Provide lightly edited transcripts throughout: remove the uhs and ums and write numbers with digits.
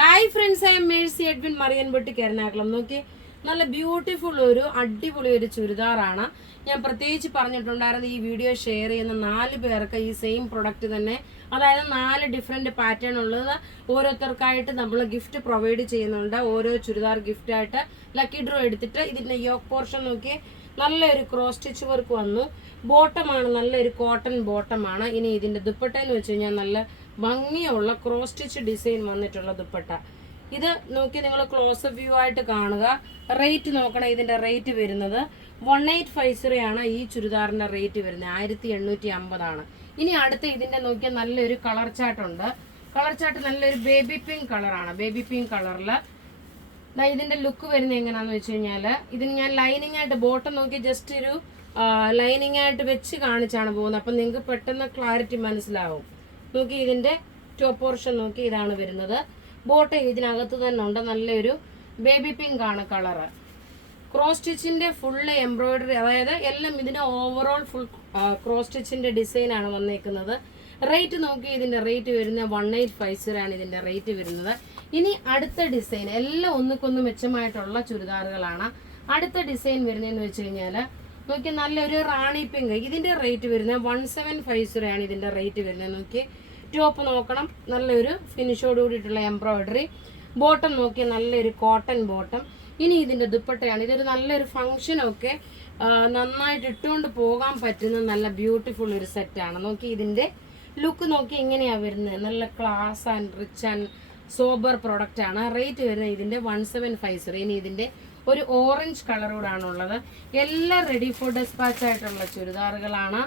Hi friends, I am Mercy Edwin Marian boutique Ernakulam. നോക്കി, നല്ല beautiful ഒരു അടിപൊളി ഒരു ചുരിദാറാണ്. ഞാൻ പ്രത്യേകിച്ച് പറഞ്ഞിട്ടുണ്ടായിരുന്നു ഈ വീഡിയോ ഷെയർ ചെയ്യുന്ന 4 പേർക്ക് ഈ സെയിം പ്രൊഡക്റ്റ് തന്നെ, അതായത് 4 ഡിഫറെൻറ്റ് പാറ്റേൺ ഉള്ളത് ഓരോരുത്തർക്കായിട്ട് നമ്മൾ ഗിഫ്റ്റ് പ്രൊവൈഡ് ചെയ്യുന്നുണ്ട്. ഓരോ ചുരിദാർ ഗിഫ്റ്റായിട്ട് ലക്കി ഡ്രോ എടുത്തിട്ട് ഇതിൻ്റെ യോക്ക് പോർഷൻ നോക്കി നല്ലൊരു ക്രോസ് സ്റ്റിച്ച് വർക്ക് വന്നു. ബോട്ടമാണ്, നല്ലൊരു കോട്ടൺ ബോട്ടമാണ്. ഇനി ഇതിൻ്റെ ദുപ്പട്ടയെന്ന് വെച്ച് കഴിഞ്ഞാൽ നല്ല ഭംഗിയുള്ള ക്രോസ് സ്റ്റിച്ച് ഡിസൈൻ വന്നിട്ടുള്ള ദുപ്പട്ട. ഇത് നോക്കി നിങ്ങൾ ക്ലോസപ്പ് വ്യൂ ആയിട്ട് കാണുക. റേറ്റ് നോക്കണം. ഇതിൻ്റെ റേറ്റ് വരുന്നത് 1850 ആണ്. ഈ ചുരിദാറിൻ്റെ റേറ്റ് വരുന്നത് 1850 ഇനി അടുത്ത ഇതിൻ്റെ നോക്കിയാൽ നല്ലൊരു കളർ ചാർട്ടുണ്ട്. കളർ ചാർട്ട് നല്ലൊരു ബേബി പിങ്ക് കളറാണ്. ബേബി പിങ്ക് കളറിൽ ഇതിൻ്റെ ലുക്ക് വരുന്നത് എങ്ങനെയാണെന്ന് വെച്ച് കഴിഞ്ഞാൽ, ഇതിന് ഞാൻ ലൈനിങ് ആയിട്ട് ബോട്ടം നോക്കി ജസ്റ്റ് ഒരു ലൈനിങ് ആയിട്ട് വെച്ച് കാണിച്ചാണ് പോകുന്നത്. അപ്പം നിങ്ങൾക്ക് പെട്ടെന്ന് ക്ലാരിറ്റി മനസ്സിലാവും. നോക്കി, ഇതിൻ്റെ ടോപ്പ് പോർഷൻ നോക്കി ഇതാണ് വരുന്നത്. ബോട്ടം ഇതിനകത്ത് തന്നെ ഉണ്ട്. നല്ലൊരു ബേബി പിങ്ക് ആണ് കളറ്. ക്രോസ് സ്റ്റിച്ചിൻ്റെ ഫുള്ള് എംബ്രോയിഡറി, അതായത് എല്ലാം ഇതിൻ്റെ ഓവറോൾ ഫുൾ ക്രോസ് സ്റ്റിച്ചിൻ്റെ ഡിസൈനാണ് വന്നേക്കുന്നത്. റേറ്റ് നോക്കി ഇതിൻ്റെ റേറ്റ് വരുന്നത് 1850 ആണ് ഇതിൻ്റെ റേറ്റ് വരുന്നത്. ഇനി അടുത്ത ഡിസൈൻ എല്ലാം ഒന്നുക്കൊന്ന് മെച്ചമായിട്ടുള്ള ചുരിദാറുകളാണ്. അടുത്ത ഡിസൈൻ വരുന്നതെന്ന് വെച്ച് കഴിഞ്ഞാൽ നോക്കി, നല്ലൊരു റാണി പിങ്ക്. ഇതിൻ്റെ റേറ്റ് വരുന്നത് 1750 ആണ് ഇതിൻ്റെ റേറ്റ് വരുന്നത്. നോക്കി, ടോപ്പ് നോക്കണം, നല്ലൊരു ഫിനിഷോട് കൂടിയിട്ടുള്ള എംബ്രോയിഡറി. ബോട്ടം നോക്കി നല്ലൊരു കോട്ടൺ ബോട്ടം. ഇനി ഇതിൻ്റെ ദുപ്പട്ടയാണ്. ഇതൊരു നല്ലൊരു ഫങ്ഷനൊക്കെ നന്നായിട്ട് ഇട്ടുകൊണ്ട് പോകാൻ പറ്റുന്ന നല്ല ബ്യൂട്ടിഫുൾ ഒരു സെറ്റാണ്. നോക്കി, ഇതിൻ്റെ ലുക്ക് നോക്കി ഇങ്ങനെയാണ് വരുന്നത്. നല്ല class and rich and sober product ആണ്. റേറ്റ് വരുന്നത് ഇതിൻ്റെ 1750. ഇനി ഇതിൻ്റെ ഒരു ഓറഞ്ച് കളറോടാണുള്ളത്. എല്ലാം റെഡി ഫോർ ഡെസ്പാച്ച് ആയിട്ടുള്ള ചുരിദാറുകളാണ്.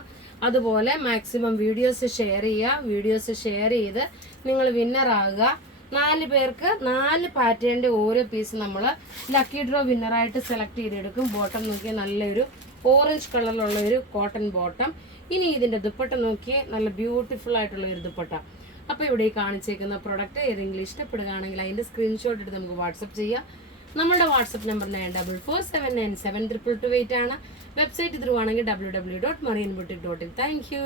അതുപോലെ മാക്സിമം വീഡിയോസ് ഷെയർ ചെയ്യുക. വീഡിയോസ് ഷെയർ ചെയ്ത് നിങ്ങൾ വിന്നറാകുക. 4 പേർക്ക് 4 പാറ്റേണിൻ്റെ ഓരോ പീസ് നമ്മൾ ലക്കി ഡ്രോ വിന്നറായിട്ട് സെലക്ട് ചെയ്തെടുക്കും. ബോട്ടം നോക്കിയാൽ നല്ലൊരു ഓറഞ്ച് കളറിലുള്ള ഒരു കോട്ടൺ ബോട്ടം. ഇനി ഇതിൻ്റെ ദുപ്പട്ട നോക്കിയാൽ നല്ല ബ്യൂട്ടിഫുൾ ആയിട്ടുള്ള ഒരു ദുപ്പട്ട. അപ്പോൾ ഇവിടെ ഈ കാണിച്ചേക്കുന്ന പ്രൊഡക്റ്റ് ഏതെങ്കിലും ഇഷ്ടപ്പെടുകയാണെങ്കിൽ അതിൻ്റെ സ്ക്രീൻഷോട്ട് എടുത്ത് നമുക്ക് വാട്സപ്പ് ചെയ്യാം. നമ്മുടെ വാട്സപ്പ് നമ്പർ 9447972228 ആണ്. വെബ്സൈറ്റ് ത്രൂ ആണെങ്കിൽ www.marianboutique.in. Thank you.